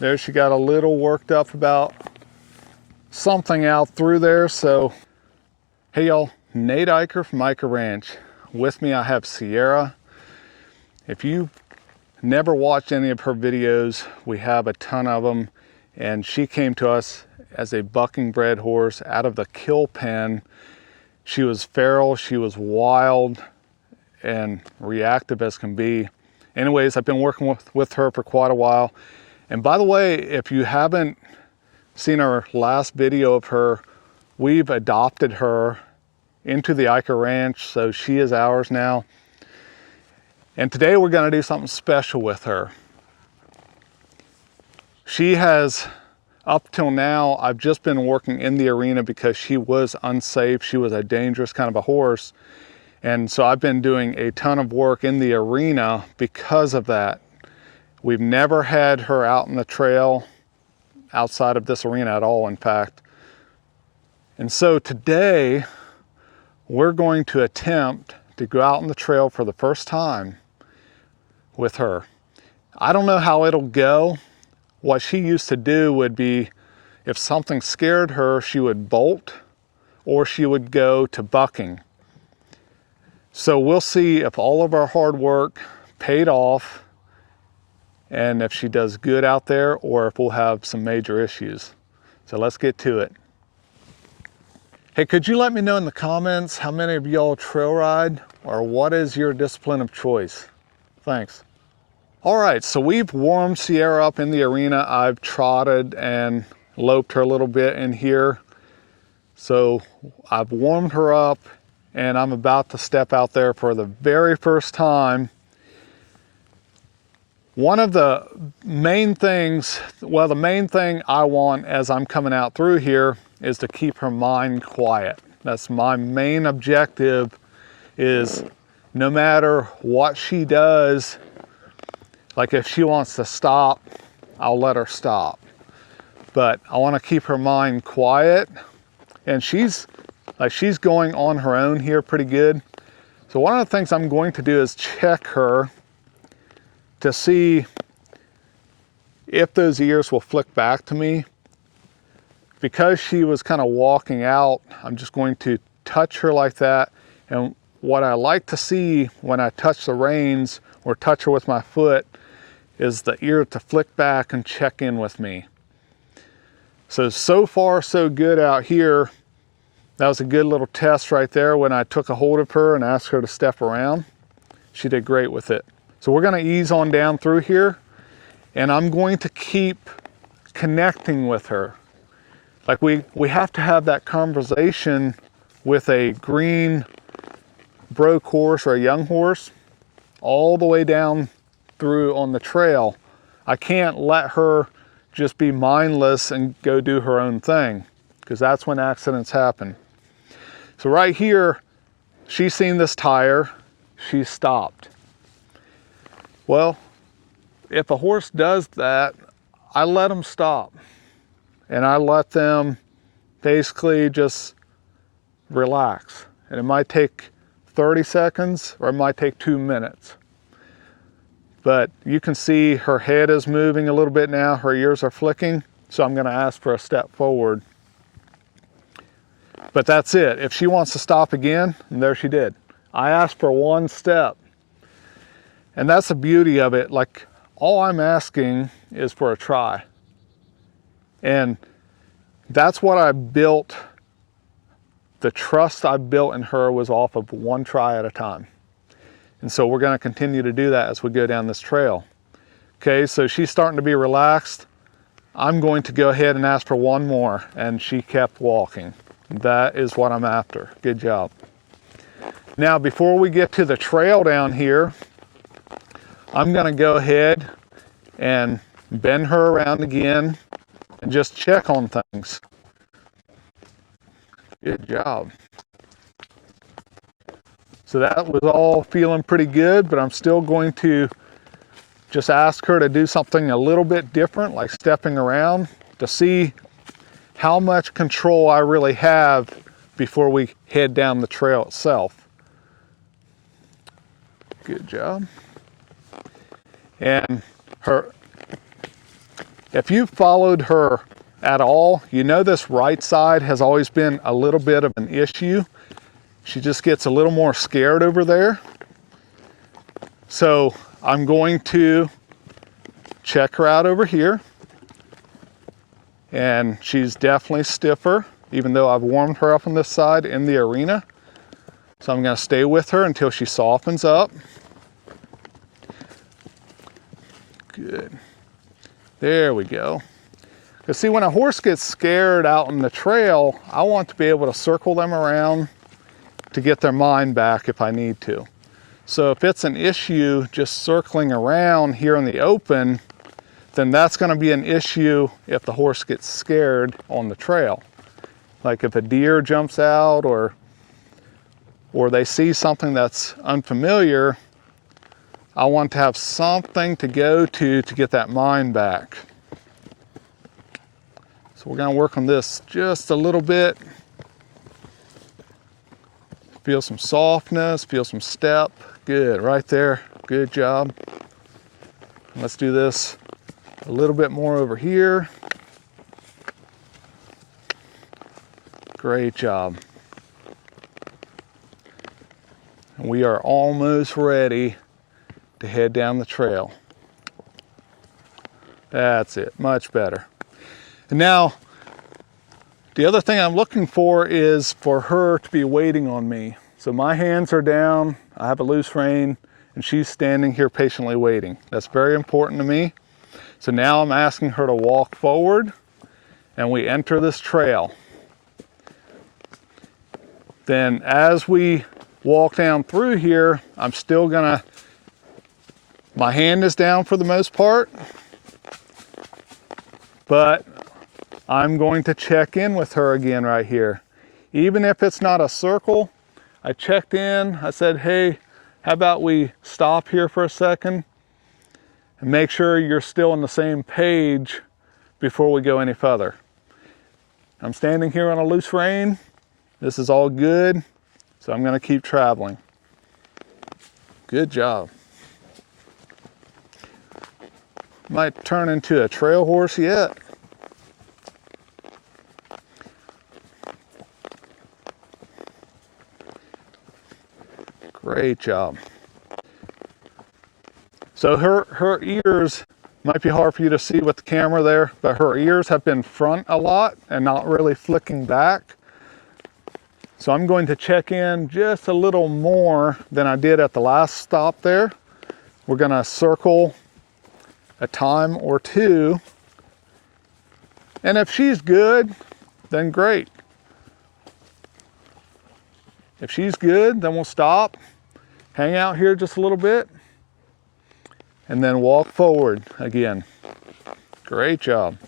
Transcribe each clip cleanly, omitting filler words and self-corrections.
There she got a little worked up about something out through there. So, hey y'all, Nate Eicher from Eicher Ranch. With me I have Sierra. If you never watched any of her videos, we have a ton of them. And she came to us as a bucking bred horse out of the kill pen. She was feral, she was wild and reactive as can be. Anyways, I've been working with her for quite a while. And by the way, if you haven't seen our last video of her, we've adopted her into the Eicher Ranch, so she is ours now. And today we're going to do something special with her. She has, up till now, I've just been working in the arena because she was unsafe. She was a dangerous kind of a horse. And so I've been doing a ton of work in the arena because of that. We've never had her out in the trail outside of this arena at all, in fact. And so today we're going to attempt to go out on the trail for the first time with her. I don't know how it'll go. What she used to do would be, if something scared her, she would bolt or she would go to bucking. So we'll see if all of our hard work paid off and if she does good out there or if we'll have some major issues. So let's get to it. Hey, could you let me know in the comments how many of y'all trail ride or what is your discipline of choice? Thanks. All right, so we've warmed Sierra up in the arena. I've trotted and loped her a little bit in here. So I've warmed her up and I'm about to step out there for the very first time. One of the main things, well, the main thing I want as I'm coming out through here is to keep her mind quiet. That's my main objective, is no matter what she does, like if she wants to stop, I'll let her stop. But I want to keep her mind quiet, and she's going on her own here pretty good. So one of the things I'm going to do is check her to see if those ears will flick back to me. Because she was kind of walking out, I'm just going to touch her like that. And what I like to see when I touch the reins or touch her with my foot is the ear to flick back and check in with me. So far so good out here. That was a good little test right there when I took a hold of her and asked her to step around. She did great with it. So we're going to ease on down through here, and I'm going to keep connecting with her. Like we have to have that conversation with a green broke horse or a young horse all the way down through on the trail. I can't let her just be mindless and go do her own thing, because that's when accidents happen. So right here, she's seen this tire, she stopped. Well, if a horse does that, I let them stop. And I let them basically just relax. And it might take 30 seconds or it might take 2 minutes. But you can see her head is moving a little bit now, her ears are flicking, so I'm gonna ask for a step forward. But that's it. If she wants to stop again, and there she did. I asked for one step. And that's the beauty of it. Like, all I'm asking is for a try. And that's what I built. The trust I built in her was off of one try at a time. And so we're going to continue to do that as we go down this trail. Okay, so she's starting to be relaxed. I'm going to go ahead and ask for one more, and she kept walking. That is what I'm after. Good job. Now, before we get to the trail down here, I'm going to go ahead and bend her around again and just check on things. Good job. So that was all feeling pretty good, but I'm still going to just ask her to do something a little bit different, like stepping around, to see how much control I really have before we head down the trail itself. Good job. And her If you've followed her at all, you know this right side has always been a little bit of an issue. She just gets a little more scared over there. So I'm going to check her out over here. And she's definitely stiffer, even though I've warmed her up on this side in the arena. So I'm gonna stay with her until she softens up. Good. There we go. Because see, when a horse gets scared out on the trail, I want to be able to circle them around to get their mind back if I need to. So if it's an issue just circling around here in the open, then that's going to be an issue if the horse gets scared on the trail. Like if a deer jumps out or they see something that's unfamiliar, I want to have something to go to get that mind back. So we're going to work on this just a little bit. Feel some softness, feel some step. Good, right there. Good job. Let's do this a little bit more over here. Great job. And we are almost ready to head down the trail. That's it, much better. And now, the other thing I'm looking for is for her to be waiting on me. So my hands are down, I have a loose rein, and she's standing here patiently waiting. That's very important to me. So now I'm asking her to walk forward, and we enter this trail. Then as we walk down through here, I'm still gonna, my hand is down for the most part, but I'm going to check in with her again right here. Even if it's not a circle, I checked in, I said, hey, how about we stop here for a second and make sure you're still on the same page before we go any further. I'm standing here on a loose rein. This is all good, so I'm gonna keep traveling. Good job. Might turn into a trail horse yet. Great job. So her ears might be hard for you to see with the camera there, but her ears have been front a lot and not really flicking back. So I'm going to check in just a little more than I did at the last stop there. We're gonna circle a time or two. And if she's good, then great. If she's good, then we'll stop, hang out here just a little bit, and then walk forward again. Great job.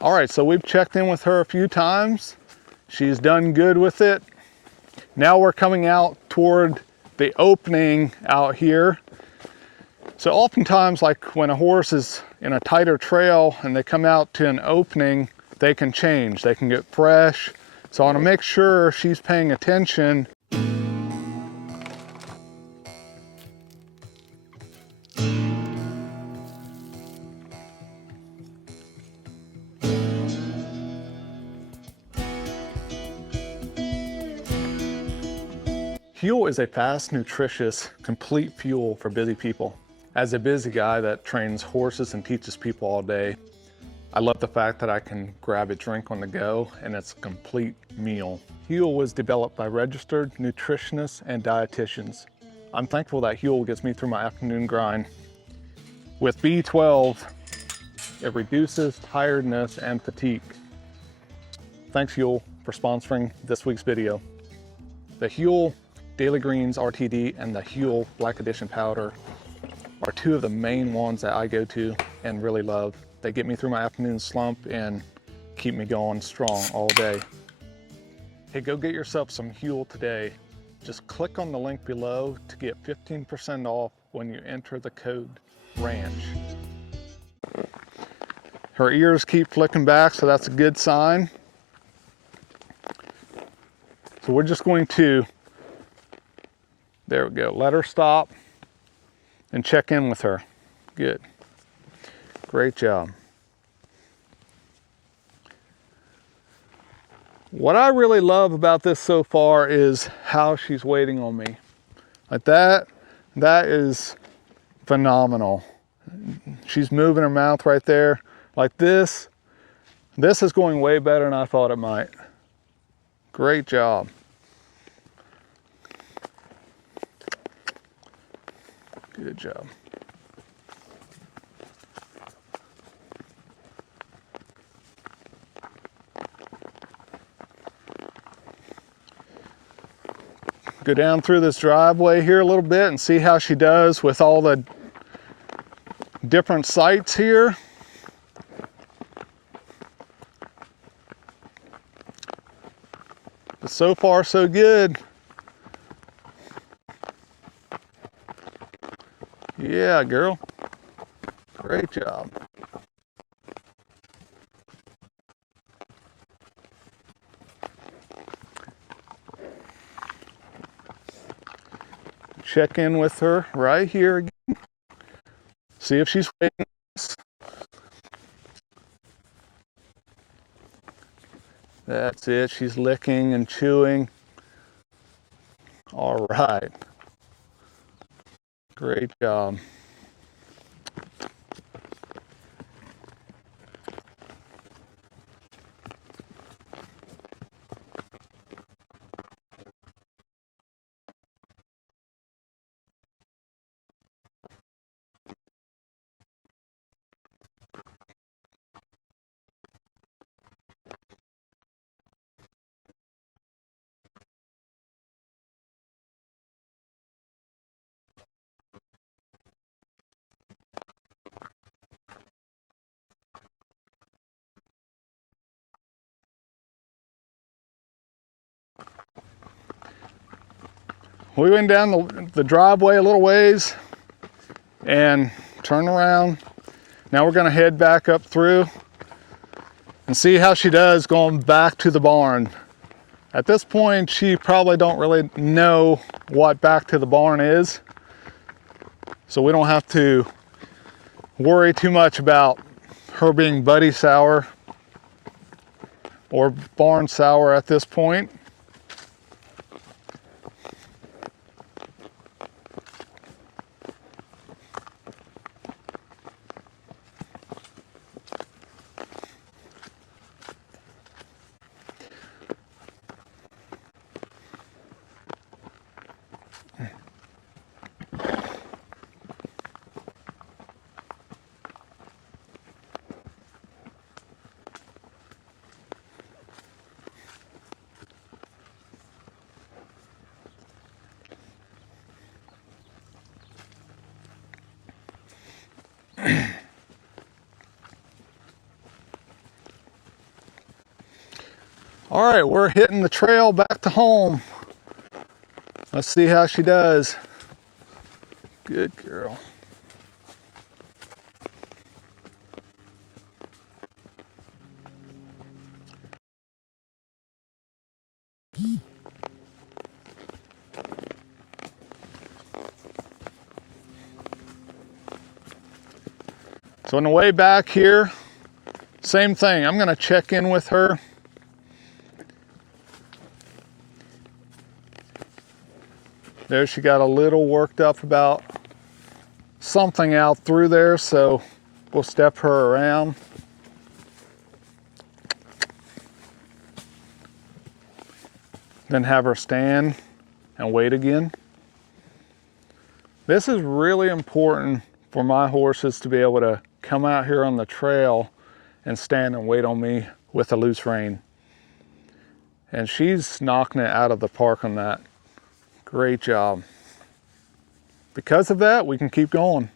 All right, so we've checked in with her a few times. She's done good with it. Now we're coming out toward the opening out here. So oftentimes, like when a horse is in a tighter trail and they come out to an opening, they can change, they can get fresh. So I want to make sure she's paying attention. Fuel is a fast, nutritious, complete fuel for busy people. As a busy guy that trains horses and teaches people all day, I love the fact that I can grab a drink on the go and it's a complete meal. Huel was developed by registered nutritionists and dietitians. I'm thankful that Huel gets me through my afternoon grind. With B12, it reduces tiredness and fatigue. Thanks Huel for sponsoring this week's video. The Huel Daily Greens RTD and the Huel Black Edition Powder are two of the main ones that I go to and really love. They get me through my afternoon slump and keep me going strong all day. Hey, go get yourself some Huel today. Just click on the link below to get 15% off when you enter the code RANCH. Her ears keep flicking back, so that's a good sign. So we're just going to, there we go, let her stop and check in with her. Good. Great job. What I really love about this so far is how she's waiting on me. Like that is phenomenal. She's moving her mouth right there. Like this is going way better than I thought it might. Great job. Good job. Go down through this driveway here a little bit and see how she does with all the different sights here. But so far so good. Yeah, girl. Great job. Check in with her right here again. See if she's waiting. That's it. She's licking and chewing. All right. Great job. We went down the driveway a little ways and turn around. Now we're gonna head back up through and see how she does going back to the barn. At this point, she probably don't really know what back to the barn is, so we don't have to worry too much about her being buddy sour or barn sour at this point. All right, we're hitting the trail back to home. Let's see how she does. Good girl. So on the way back here, same thing. I'm gonna check in with her. There, she got a little worked up about something out through there, so we'll step her around. Then have her stand and wait again. This is really important for my horses to be able to come out here on the trail and stand and wait on me with a loose rein. And she's knocking it out of the park on that. Great job. Because of that, we can keep going.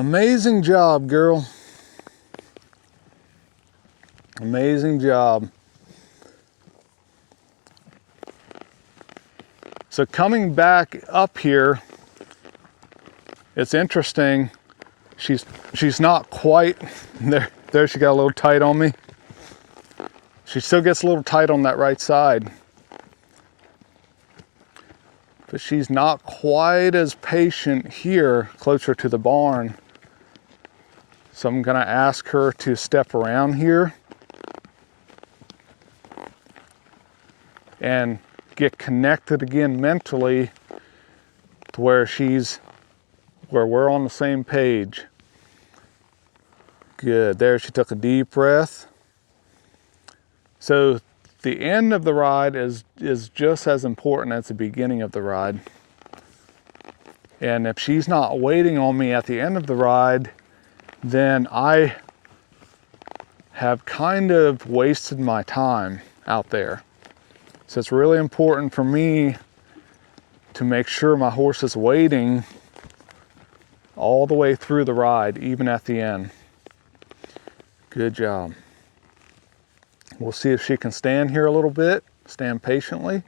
Amazing job, girl. Amazing job. So coming back up here, it's interesting. She's not quite there. She got a little tight on me. She still gets a little tight on that right side, but she's not quite as patient here closer to the barn. So I'm gonna ask her to step around here and get connected again mentally to where we're on the same page. Good, there she took a deep breath. So the end of the ride is just as important as the beginning of the ride. And if she's not waiting on me at the end of the ride, then I have kind of wasted my time out there. So it's really important for me to make sure my horse is waiting all the way through the ride, even at the end. Good job. We'll see if she can stand here a little bit, stand patiently.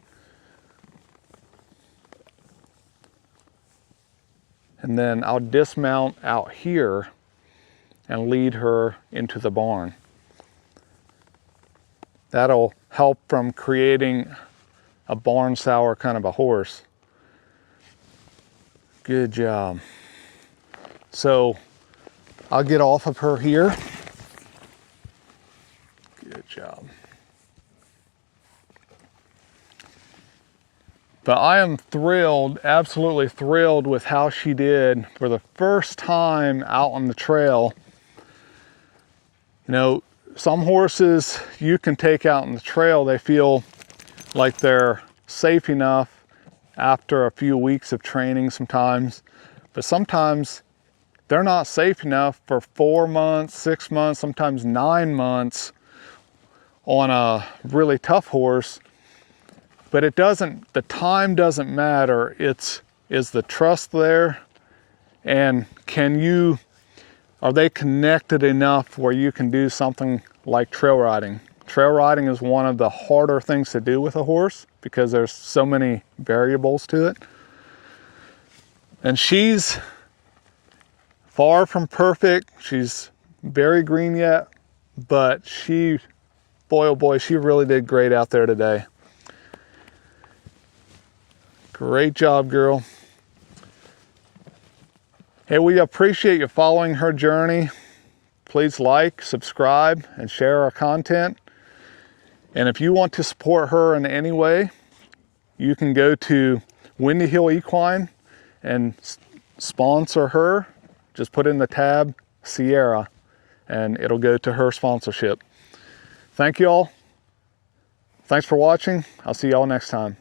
And then I'll dismount out here and lead her into the barn. That'll help from creating a barn sour kind of a horse. Good job. So I'll get off of her here. Good job. But I am thrilled, absolutely thrilled with how she did for the first time out on the trail. You know, some horses you can take out on the trail, they feel like they're safe enough after a few weeks of training sometimes, but sometimes they're not safe enough for 4 months, 6 months, sometimes 9 months on a really tough horse. But it doesn't, the time doesn't matter. Is the trust there? And are they connected enough where you can do something like trail riding? Trail riding is one of the harder things to do with a horse because there's so many variables to it. And she's far from perfect. She's very green yet, but boy oh boy, she really did great out there today. Great job, girl. Hey, we appreciate you following her journey. Please like, subscribe, and share our content. And if you want to support her in any way, you can go to Windy Hill Equine and sponsor her. Just put in the tab Sierra and it'll go to her sponsorship. Thank you all. Thanks for watching. I'll see y'all next time.